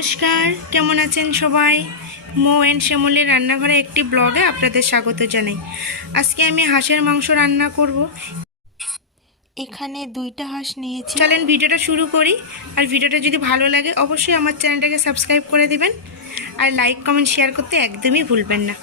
নমস্কার, কেমন আছেন সবাই? মো অ্যান্ড শ্যামলের রান্নাঘরে একটি ব্লগে আপনাদের স্বাগত জানাই। আজকে আমি হাঁসের মাংস রান্না করব। এখানে 2টা হাঁস নিয়েছি। চলেন ভিডিওটা শুরু করি। আর ভিডিওটা যদি ভালো লাগে অবশ্যই আমার চ্যানেলটাকে সাবস্ক্রাইব করে দেবেন, আর লাইক কমেন্ট শেয়ার করতে একদমই ভুলবেন না।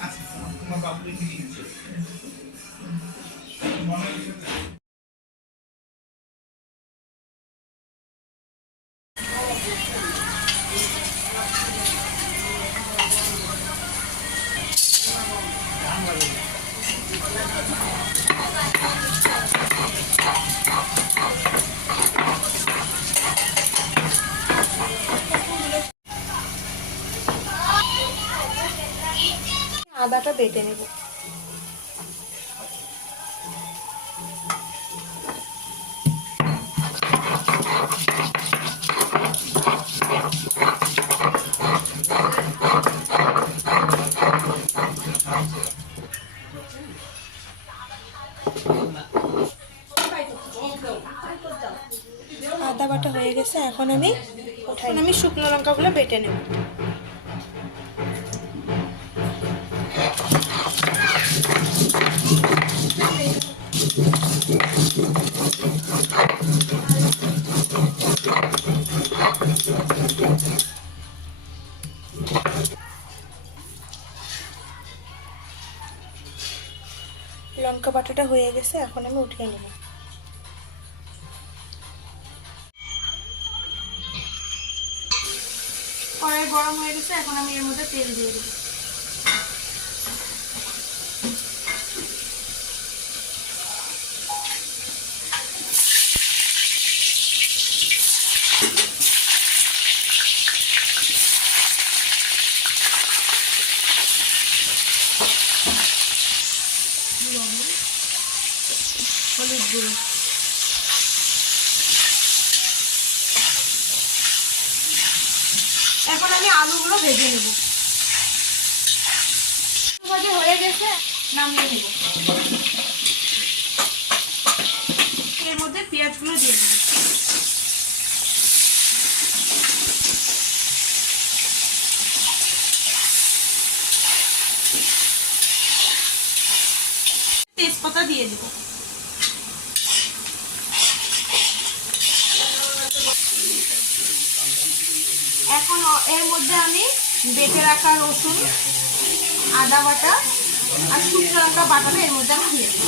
আদাটা বেটে নেব। আদা বাটা হয়ে গেছে, এখন আমি শুকনো লঙ্কাগুলো বেটে নেব। লঙ্কা বাটাটা হয়ে গেছে, এখন আমি উঠিয়ে নেব। কড়াই গরম হয়ে গেছে, এখন আমি এর মধ্যে তেল দিয়ে দেব। হলুদ গুঁড়ো, এখন আমি আলুগুলো ভেজে নেব। ভাজা হয়ে গেছে, নামিয়ে নেব। এর মধ্যে পেঁয়াজগুলো দিয়ে দেব। তেজপাতা দিয়ে দেব। এখন এর মধ্যে আমি বেটে রাখা রসুন, আদা বাটা আর শুকনো লঙ্কা বাটাটা এর মধ্যে আমি দিয়ে দেব।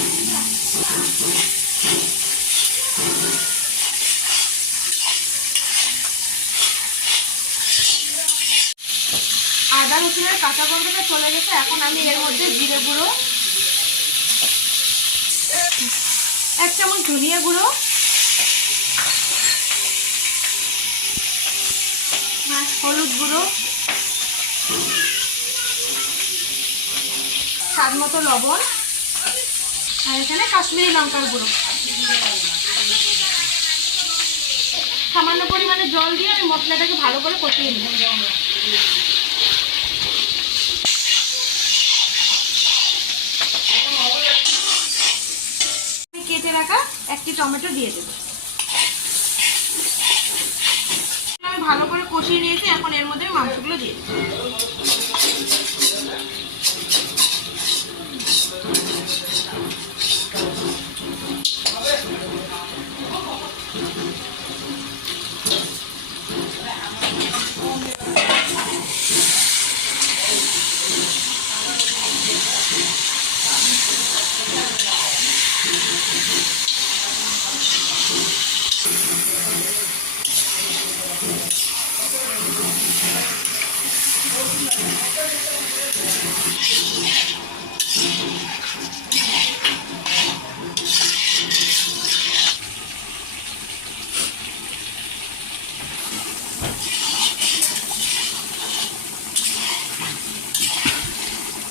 আদা রসুনের কাঁচা গন্ধটা চলে গেছে, এখন আমি এর মধ্যে জিরে গুঁড়ো, 1 চামচ ধনিয়া গুঁড়ো, হলুদ গুঁড়ো, স্বাদ মতো লবণ, আর এখানে কাশ্মীরি লঙ্কার গুঁড়ো। সামান্য পরিমাণে জল দিয়ে আমি মশলাটাকে ভালো করে কষিয়ে নিই। আমি কেটে রাখা একটি টমেটো দিয়ে দেব। আমি ভালো করে কষিয়ে নিয়েছি, এখন এর মধ্যে মাংসগুলো দিয়ে দেব।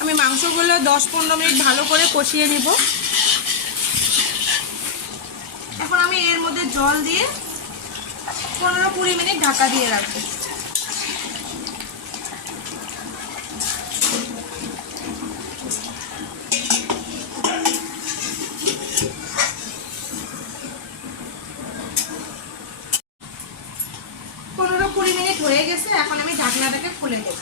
আমি মাংসগুলো 10-15 মিনিট ভালো করে কষিয়ে নিব। এখন আমি এর মধ্যে জল দিয়ে 15-20 মিনিট ঢাকা দিয়ে রাখবো। হয়ে গেছে, এখন আমি ঢাকনাটাকে খুলে দেব।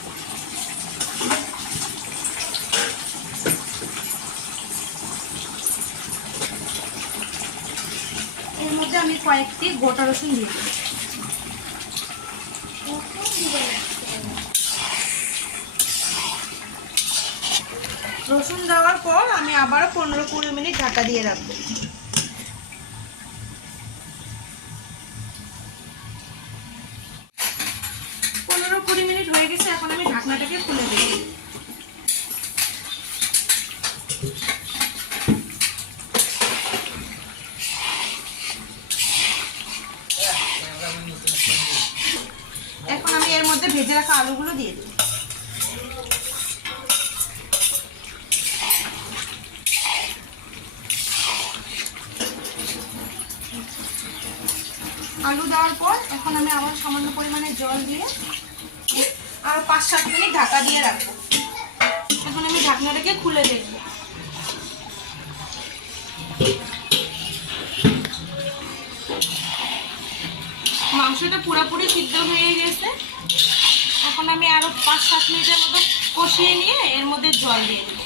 এর মধ্যে আমি কয়েকটি গোটা রসুন দিয়ে দেব। রসুন দেওয়ার পর আমি আবার 15-20 মিনিট ঢাকা দিয়ে রাখবো। 15-20 মিনিট হয়ে গেছে, এখন আমি ঢাকনাটাকে খুলে দেব। এখন আমি এর মধ্যে ভেজে রাখা আলুগুলো দিয়ে দেব। আলু দেওয়ার পর এখন আমি আবার সামান্য পরিমাণে জল দিয়ে আর 5-7 মিনিট ঢাকা দিয়ে রাখবো। এখন আমি ঢাকনাটাকে খুলে দেখব। মাংসটা পুরোপুরি সিদ্ধ হয়ে গেছে। এখন আমি আরো 5-7 মিনিটের মতো কষিয়ে নিয়ে এর মধ্যে জল দিয়ে দেব।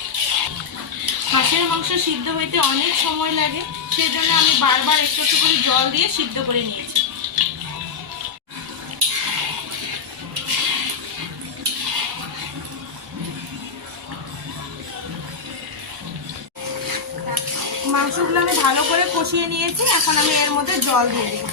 হাঁসের মাংস সিদ্ধ হইতে অনেক সময় লাগে, সেই জন্য আমি বারবার একটু একটু করে জল দিয়ে সিদ্ধ করে নিয়েছি। মাংসগুলো আমি ভালো করে কষিয়ে নিয়েছি, এখন আমি এর মধ্যে জল দিয়ে দেব।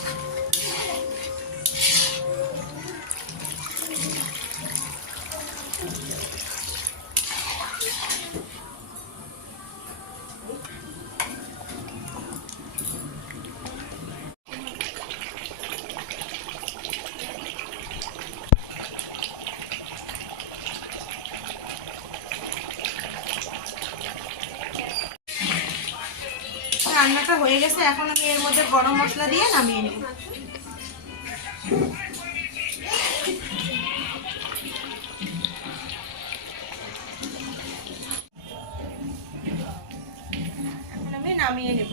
রান্নাটা হয়ে গেছে, এখন আমি এর মধ্যে গরম মশলা দিয়ে নামিয়ে নেব। এখন আমি নামিয়ে নেব।